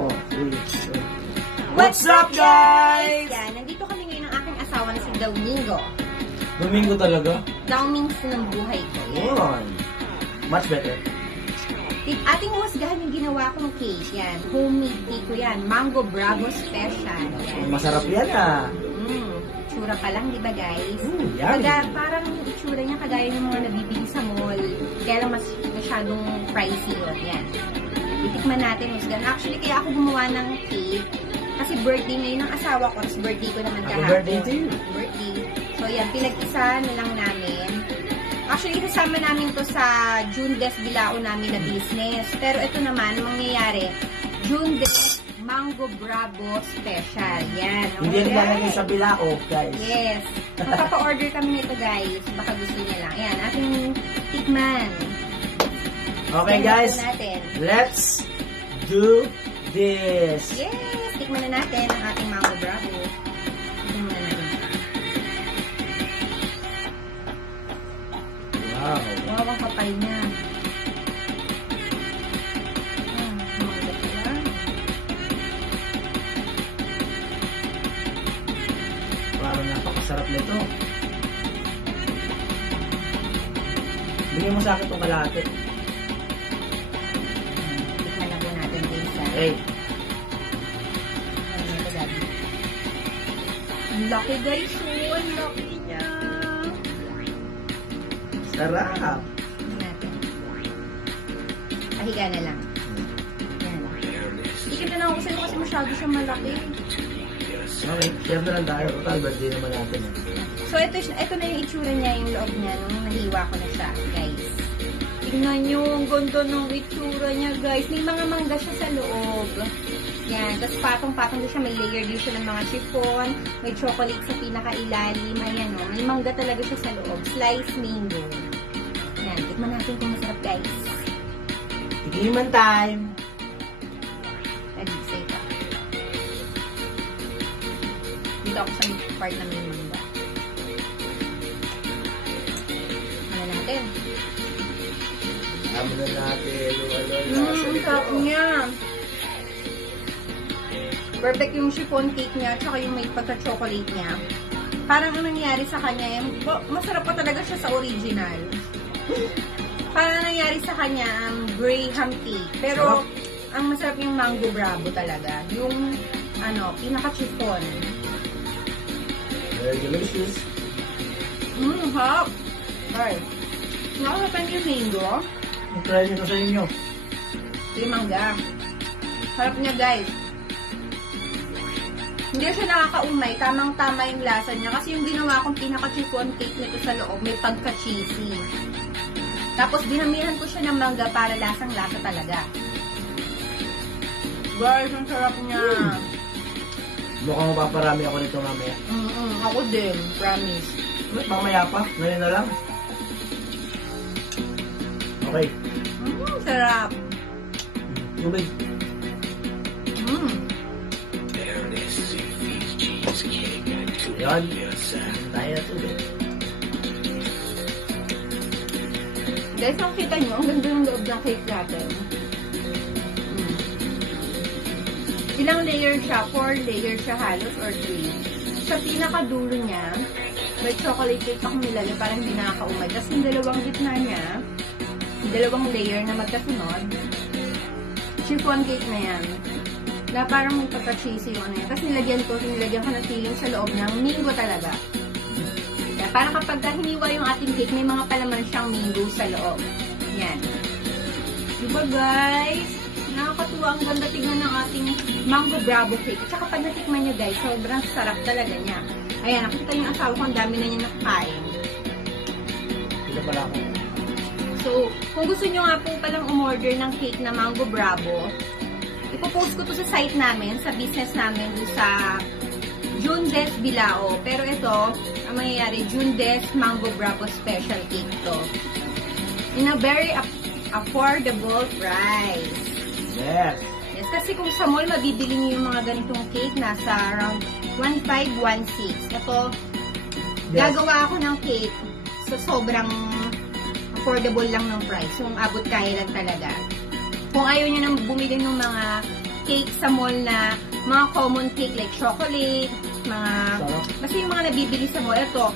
Oh, What's up, guys? Yan, nandito kami ngayon ng aking asawa na si Domingo. Domingo talaga? Domings ng buhay ko. Yun. Much better. Ating husgahan yung ginawa kong cake. Yan, homemade cake ko yan. Mango Bravo Special. Yan. Masarap yan ah. Tsura pa lang, di ba guys? Yummy. Parang itsura niya kagaya ng mga nabibili sa mall. Kaya lang masyadong pricey yun. Yan. Itikman natin husgahan. Actually, kaya ako gumawa ng cake. Kasi birthday ngayon ng asawa ko. Tapos birthday ko naman kahapon. Happy birthday to you. Birthday. So yan, pinag-isa na lang namin. Actually, isasama namin to sa June Des Bilao namin na business. Pero ito naman, mangyayari, June Des Mango Bravo Special. Yan. Hindi yan lalagay sa Bilao, guys. Yes. Magpapa-order kami nito, guys. Baka gusto niya lang. Ayan, ating tikman. Okay, guys. Let's do this. Yes. Tikman na natin ang ating Mango Bravo. Tikman na natin. Wow. Wow, ang kapal niya. Parang napakasarap nito. Bigyan mo sa akin itong kalahati. Tikman na po natin din sa... Hey. Ang laki guys, oh, ang laki niya. Sarap. Natin. Pahiga na lang. Yan. Ikip na lang ako sa'yo kasi masyado siya malaki. Okay, share na lang tayo. Total birthday naman natin. So, ito na yung itsura niya, yung loob niya, nung nahiwa ko na siya, guys. Tingnan nyo, ang ganda ng itsura niya, guys. May mga mangga siya sa loob. Yan, tapos patong-patong din siya, may layer din siya ng mga chiffon, may chocolate sa pinakailalim, ayan o, may mangga talaga siya sa loob, sliced mango. Yan, tikman natin kung masarap guys. Tikiman time! Ready, say ka. Dito ako sa part na may mangga. Ano natin? Amo na natin. Ang sarap niya. Perfect yung chiffon cake niya, tsaka yung may pagka-chocolate niya. Parang ang nangyari sa kanya, masarap pa talaga siya sa original. Parang nangyari sa kanya, Graham cake. Pero, ang masarap yung Mango Bravo talaga. Yung, pinaka-chiffon. Very delicious. Hop! Alright. Nakakapan yung mango. I-try nyo sa inyo. Yung mangga. Harap niya guys. Hindi siya nakakaumay, tamang-tama yung lasa niya. Kasi yung ginawa kong pinaka-chiffon cake nito sa loob, may pagka-cheesy. Tapos, dinamihan ko siya ng mangga para lasang-lasa talaga. Guys, ang sarap niya. Mukhang mapaparami ako nito mamaya. Ako din, promise. Mamaya pa, ngayon na lang. Okay. Sarap. Tubig. Yan. Tayo na tubig. Guys, makikita nyo, ang ganda ng loob ng cake natin. Ilang layer siya? 4 layer siya halos or 3. Sa pinakadulo niya, may chocolate cake akong nilalagay para hindi nakakaumay. Tapos yung dalawang gitna niya, yung dalawang layer na magkasunod, chiffon cake na yan. Na parang may pagka-cheesy yung ano yan. Tapos nilagyan ko ng filling sa loob ng mango talaga. Kaya parang kapag hiniwa yung ating cake, may mga palaman siyang mango sa loob. Yan. Diba guys? Nakakatuwa, ang ganda tignan ng ating Mango Bravo cake. At saka pag natikman nyo guys, sobrang sarap talaga niya. Ayan, nakita yung asawa ko, ang dami na niya nakakain. Ito pala ako. So, kung gusto nyo nga po palang umorder ng cake na Mango Bravo, ipopost ko to sa site namin, sa business namin, sa June Des Bilao. Pero ito, ang mangyayari, June Des Mango Bravo Special Cake to. In a very affordable price. Yes. Yes, kasi kung sa mall, mabibili niyo yung mga ganitong cake, nasa around 1,516. Ito, gagawa ako ng cake sa sobrang affordable lang ng price. Yung abot kaya lang talaga. Kung ayaw nyo nang bumili ng mga cake sa mall na mga common cake like chocolate, mga, basta yung mga nabibili sa mall. Ito,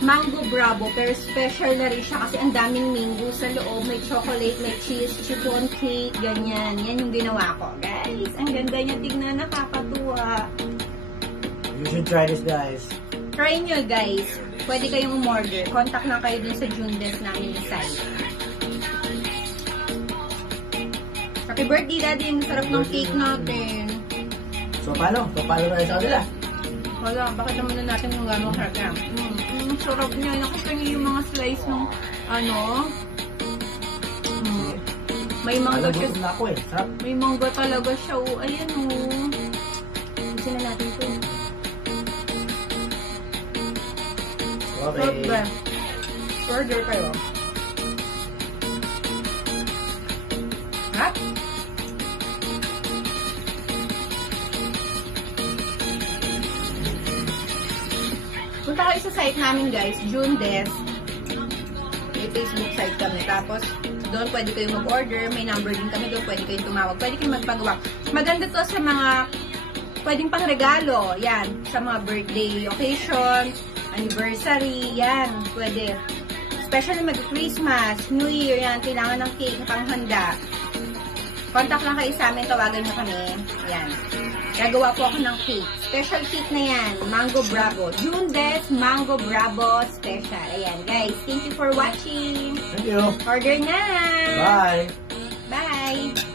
Mango Bravo, pero special na rin siya kasi ang daming mango sa loob. May chocolate, may cheese, chiffon cake, ganyan. Yan yung ginawa ko. Guys, ang ganda niya. Tignan, nakakatuwa. You should try this, guys. Try nyo, guys. Pwede kayong umorder. Contact lang kayo dun sa Jundes namin site. Happy birthday, Daddy. Ang sarap ng cake natin. So, paano? So, paano na sa kanila? Wala, bakit naman na natin yung gano'ng sarap yan? Sarap niya. Nakita niyo yung mga slice ng ano? May mangga siya. Gutom na ako eh. Sarap. May mangga talaga siya. Oh. Ayan o. Gusto na natin ito. Okay. Sarap ba? Order kayo. Ha? Punta kayo sa site namin, guys, Jundes. May Facebook site kami. Tapos, doon pwede kayong mag-order. May number din kami doon. Pwede kayong tumawag. Pwede kayong magpagawa. Maganda to sa mga pwedeng pangregalo. Yan. Sa mga birthday occasion, anniversary. Yan. Pwede. Especially mag-Christmas, New Year. Yan. Kailangan ng cake, panghanda. Contact lang kayo sa amin. Tawagan nyo kami. Yan. Gagawa po ako ng cake. Special cake na yan. Mango Bravo. Jundes Mango Bravo Special. Ayan, guys. Thank you for watching. Thank you. Order na! Bye. Bye!